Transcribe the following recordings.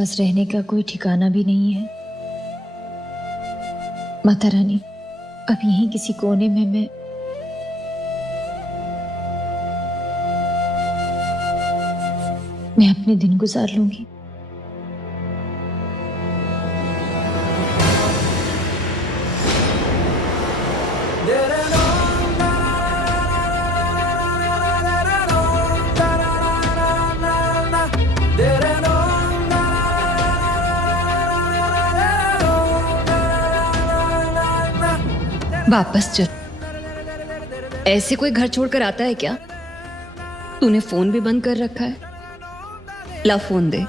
पास रहने का कोई ठिकाना भी नहीं है। माता रानी, अब यहीं किसी कोने में मैं अपने दिन गुजार लूंगी। वापस चल। ऐसे कोई घर छोड़कर आता है क्या? तूने फोन भी बंद कर रखा है। ला फोन दे।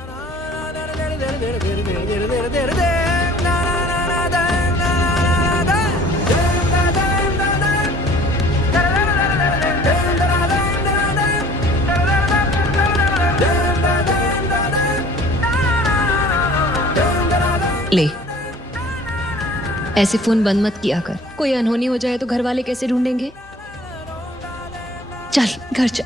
ले, ऐसे फोन बंद मत किया कर। कोई अनहोनी हो जाए तो घर वाले कैसे ढूंढेंगे? चल घर चल।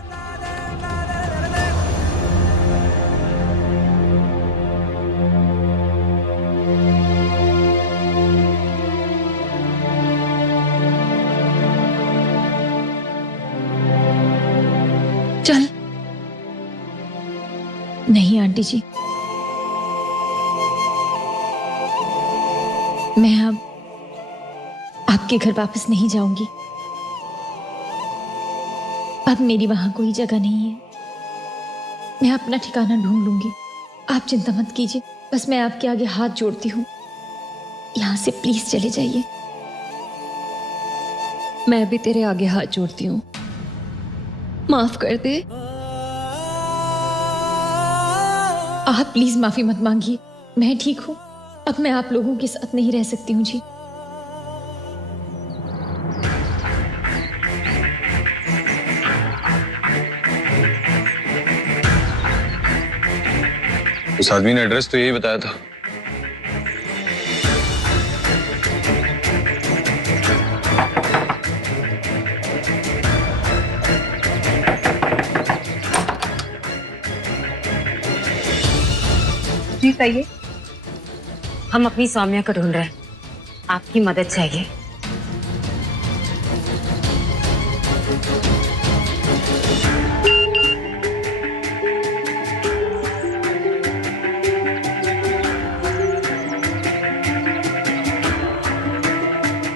चल। नहीं आंटी जी, मैं अब आपके घर वापस नहीं जाऊंगी। अब मेरी वहां कोई जगह नहीं है। मैं अपना ठिकाना ढूंढ लूंगी। आप चिंता मत कीजिए। बस मैं आपके आगे हाथ जोड़ती हूँ, यहां से प्लीज चले जाइए। मैं भी तेरे आगे हाथ जोड़ती हूँ, माफ कर दे। आप प्लीज माफी मत मांगिए। मैं ठीक हूँ। अब मैं आप लोगों के साथ नहीं रह सकती हूँ जी। उस आदमी ने एड्रेस तो यही बताया था। जी कहिए। हम अपनी सौम्या को ढूंढ रहे हैं, आपकी मदद चाहिए।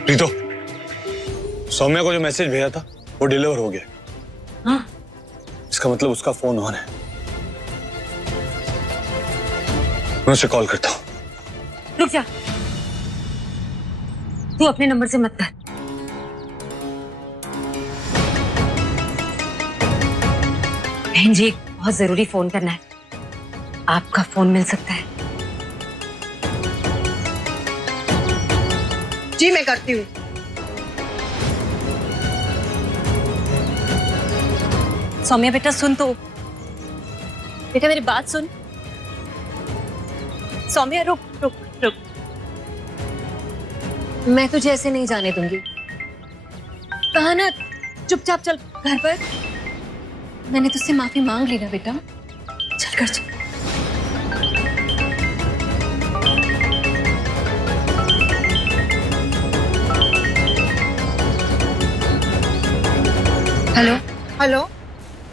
प्रीतो, सौम्या को जो मैसेज भेजा था वो डिलीवर हो गया। हाँ? इसका मतलब उसका फोन ऑन है। मैं उसे कॉल करता हूँ। रुक जा, तू अपने नंबर से मत कर। बहन जी, बहुत जरूरी फोन करना है। आपका फोन मिल सकता है? जी मैं करती हूँ। सौम्या बेटा सुन तो। बेटा मेरी बात सुन। सौम्या रुक रुक रुक। मैं तुझे ऐसे नहीं जाने दूंगी। कहा ना, चुपचाप चल घर पर। मैंने तुझसे माफी मांग ली ना बेटा। चल कर चल। हेलो हेलो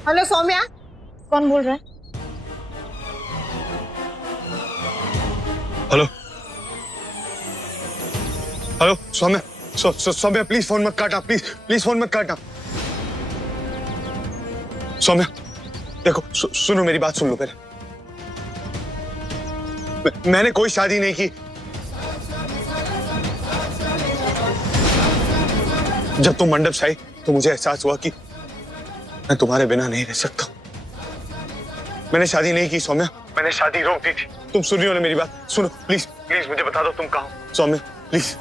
हेलो सौम्या, कौन बोल रहा है? Hello hello Saumya, Saumya please phone मत काटना। प्लीज फोन मत काटना। सौम्या देखो, सुनो मेरी बात सुन लो पहले। मैंने कोई शादी नहीं की। जब तुम मंडप से आई तो मुझे एहसास हुआ कि मैं तुम्हारे बिना नहीं रह सकता। मैंने शादी नहीं की सौम्या, मैंने शादी रोक दी थी। तुम सुन रही हो ना मेरी बात? सुनो प्लीज प्लीज, मुझे बता दो तुम कहाँ हो। सौम्या प्लीज।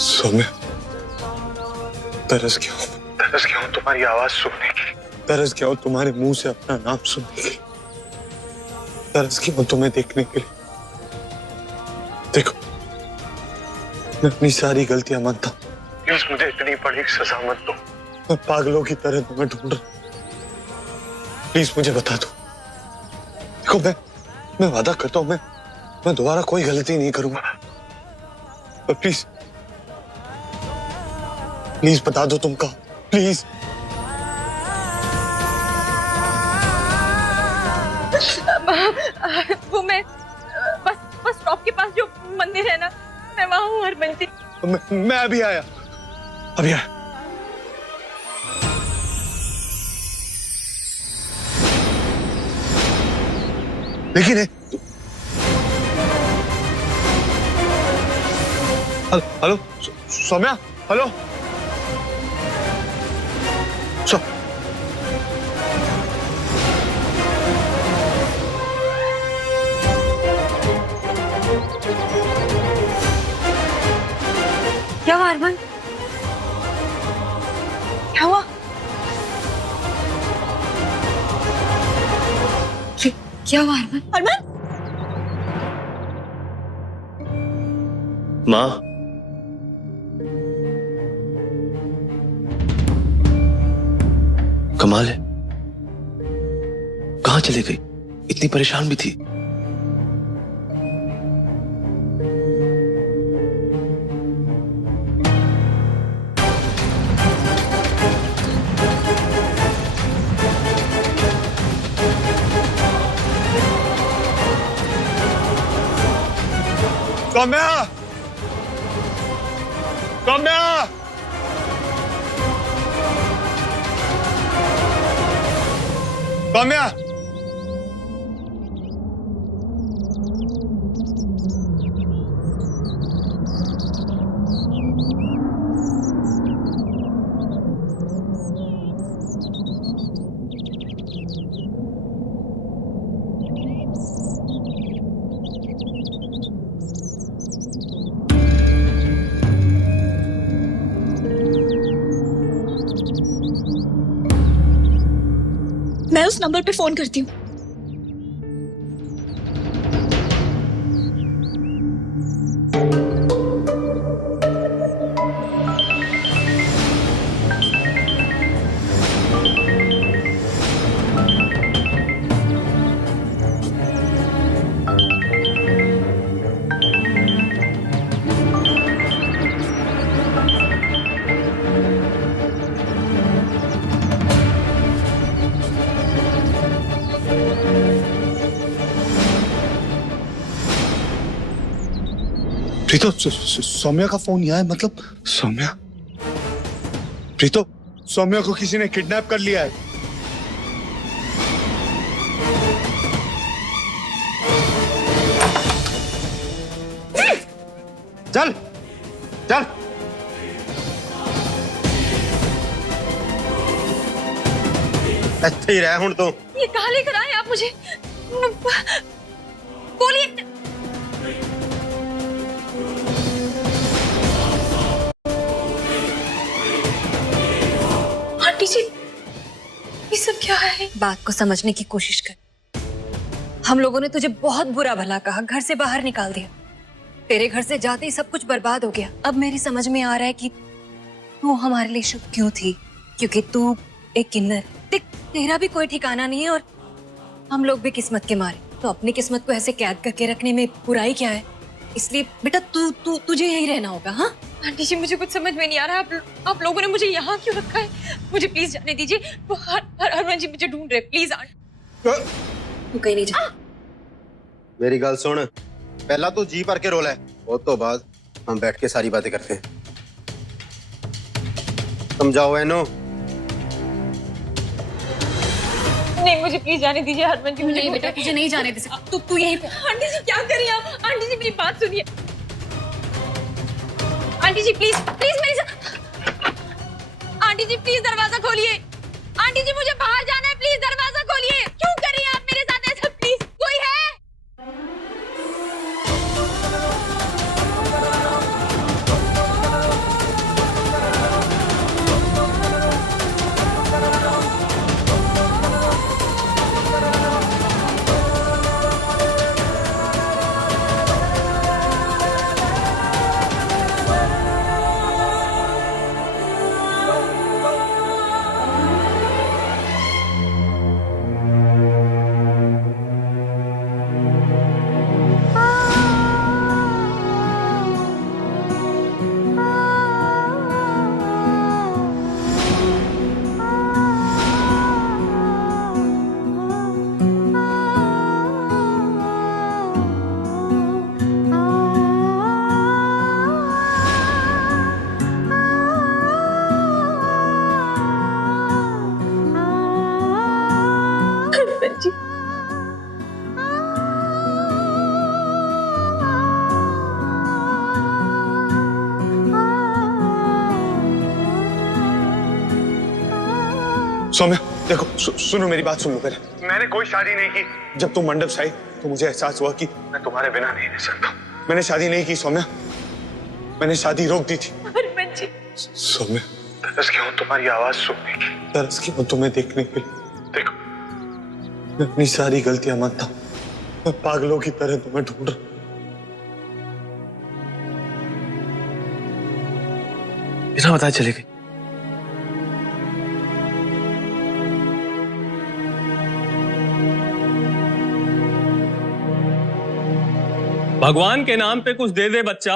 सौम्या, तरस गया हूं तुम्हारी आवाज सुनने की। तरस गया हूं तुम्हारे मुंह से अपना नाम सुनने की। तरस गया हूं तुम्हें देखने के लिए। देखो, मैं अपनी सारी गलतियां मानता हूं, प्लीज मुझे इतनी बड़ी सजा मत दो। मैं पागलों की तरह तुम्हें ढूंढ रहा हूं। प्लीज मुझे बता दो। देखो मैं वादा करता हूं मैं दोबारा कोई गलती नहीं करूंगा। पर प्लीज प्लीज बता दो तुम कहाँ, प्लीज। वो मैं बस स्टॉप के पास जो मंदिर है ना, मैं वहां हूँ हरबंस जी। मैं अभी आया। लेकिन हेलो सौम्या, हेलो क्या हुआ अरमान? क्या हुआ? क्या हुआ अरमान? अरमान, माँ, कमाल है, कहाँ चली गई? इतनी परेशान भी थी। सौम्या, सौम्या, सौम्या, मैं उस नंबर पे फोन करती हूँ। प्रीतो, सौम्या का फोन यहाँ है। मतलब सौम्या, प्रीतो, सौम्या को किसी ने किडनैप कर लिया है। चल चल, ਇੱਥੇ ਹੀ ਰਹਿ ਹੁਣ ਤੂੰ। ये कहाँ लेकर आए आप मुझे? बोलिए। आंटी जी, ये सब क्या है? बात को समझने की कोशिश कर। हम लोगों ने तुझे बहुत बुरा भला कहा, घर से बाहर निकाल दिया। तेरे घर से जाते ही सब कुछ बर्बाद हो गया। अब मेरी समझ में आ रहा है कि तू हमारे लिए शुभ क्यों थी, क्योंकि तू एक किन्नर। देख, तेरा भी कोई ठिकाना नहीं है और हम लोग भी किस्मत के मारे। तो अपनी किस्मत को ऐसे कैद करके रखने में बुराई क्या है? इसलिए बेटा तुझे यहीं रहना होगा। हाँ आंटी जी, मुझे कुछ समझ में नहीं आ रहा। आप लोगों ने मुझे यहाँ क्यों रखा है? मुझे प्लीज जाने दीजिए। वो हरमन जी मुझे ढूंढ रहे, प्लीज आंटी। तू कहीं नहीं जा। मेरी गल सुन, पहला तू जी भर के रोला है, वो तो बाद हम बैठ के सारी बातें करते हैं। समझाओ इन्हों। नहीं, मुझे प्लीज जाने दीजिए। हरमन जी मुझे नहीं बेटा, तुझे नहीं जाने दे सकती। तू यहीं पे। आंटी जी क्या कर रही हैं आप? आंटी जी मेरी बात सुनिए। आंटी जी प्लीज प्लीज मेरी आंटी जी प्लीज दरवाजा खोलिए। आंटी जी मुझे बाहर जाना है, प्लीज दरवाजा खोलिए। क्यों कर रही हैं आप मेरे साथ ऐसा? प्लीज कोई है? सौम्या देखो, सुनो मेरी बात सुन लो पहले। मैंने कोई शादी नहीं की। जब तुम मंडप से आई तो मुझे एहसास हुआ कि मैं तुम्हारे बिना नहीं रह सकता। मैंने शादी नहीं की सौम्या, मैंने शादी रोक दी थी। सौम्या तरस गया हूँ तुम्हारी आवाज सुनने की, तरस गया हूँ तुम्हें देखने के लिए। देखो मैं अपनी सारी गलतियां मानता हूँ, मैं पागलों की तरह तुम्हें ढूंढ रहा हूँ। बिना बताए चले गए। भगवान के नाम पे कुछ दे दे बच्चा।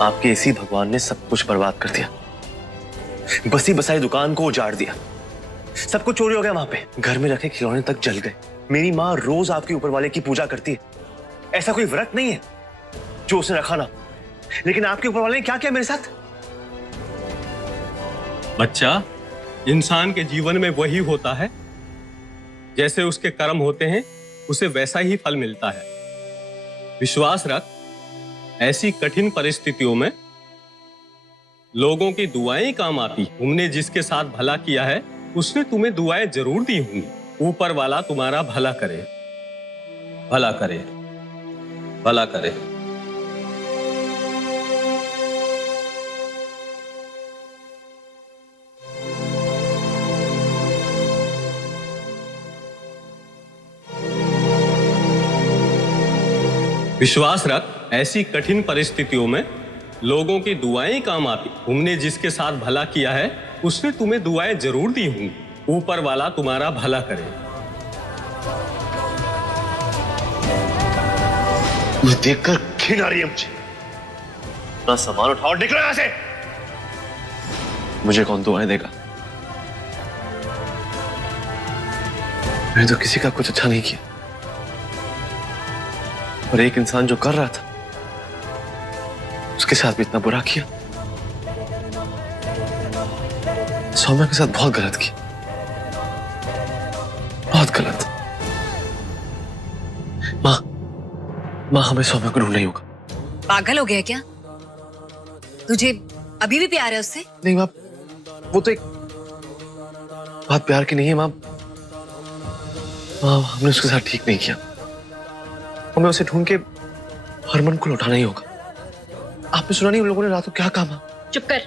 आपके इसी भगवान ने सब कुछ बर्बाद कर दिया। बसी बसाई दुकान को उजाड़ दिया, सब कुछ चोरी हो गया। वहां पे घर में रखे खिलौने तक जल गए। मेरी माँ रोज आपके ऊपर वाले की पूजा करती है, ऐसा कोई व्रत नहीं है जो उसने रखा ना। लेकिन आपके ऊपर वाले ने क्या किया मेरे साथ? बच्चा, इंसान के जीवन में वही होता है, जैसे उसके कर्म होते हैं उसे वैसा ही फल मिलता है। विश्वास रख, ऐसी कठिन परिस्थितियों में लोगों की दुआएं काम आती। तुमने जिसके साथ भला किया है उसने तुम्हें दुआएं जरूर दी होंगी। ऊपर वाला तुम्हारा भला करे, भला करे, भला करे। विश्वास रख, ऐसी कठिन परिस्थितियों में लोगों की दुआएं काम आती। तुमने जिसके साथ भला किया है उसने तुम्हें दुआएं जरूर दी होंगी। ऊपर वाला तुम्हारा भला करे। मुझे देखकर घिन आ रही है मुझे। अपना सामान उठाओ और निकलो यहां से। मुझे कौन दुआएं देगा? मैंने तो किसी का कुछ अच्छा नहीं किया, और एक इंसान जो कर रहा था उसके साथ भी इतना बुरा किया। सौम्या के साथ बहुत गलत किया, बहुत गलत। माँ हमें सौम्या को ढूंढना ही होगा। पागल हो गया क्या? तुझे अभी भी प्यार है उससे? नहीं माँ, वो तो एक बात प्यार की नहीं है माँ। हमने उसके साथ ठीक नहीं किया। हमें उसे ढूंढ के हरमन को लौटाना ही होगा। आपने सुना नहीं उन लोगों ने रात को क्या कहा? चुप कर।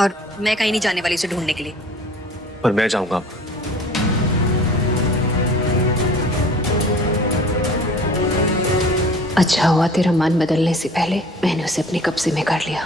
और मैं कहीं नहीं जाने वाली उसे ढूंढने के लिए। पर मैं जाऊंगा। अच्छा हुआ तेरा मन बदलने से पहले मैंने उसे अपने कब्जे में कर लिया।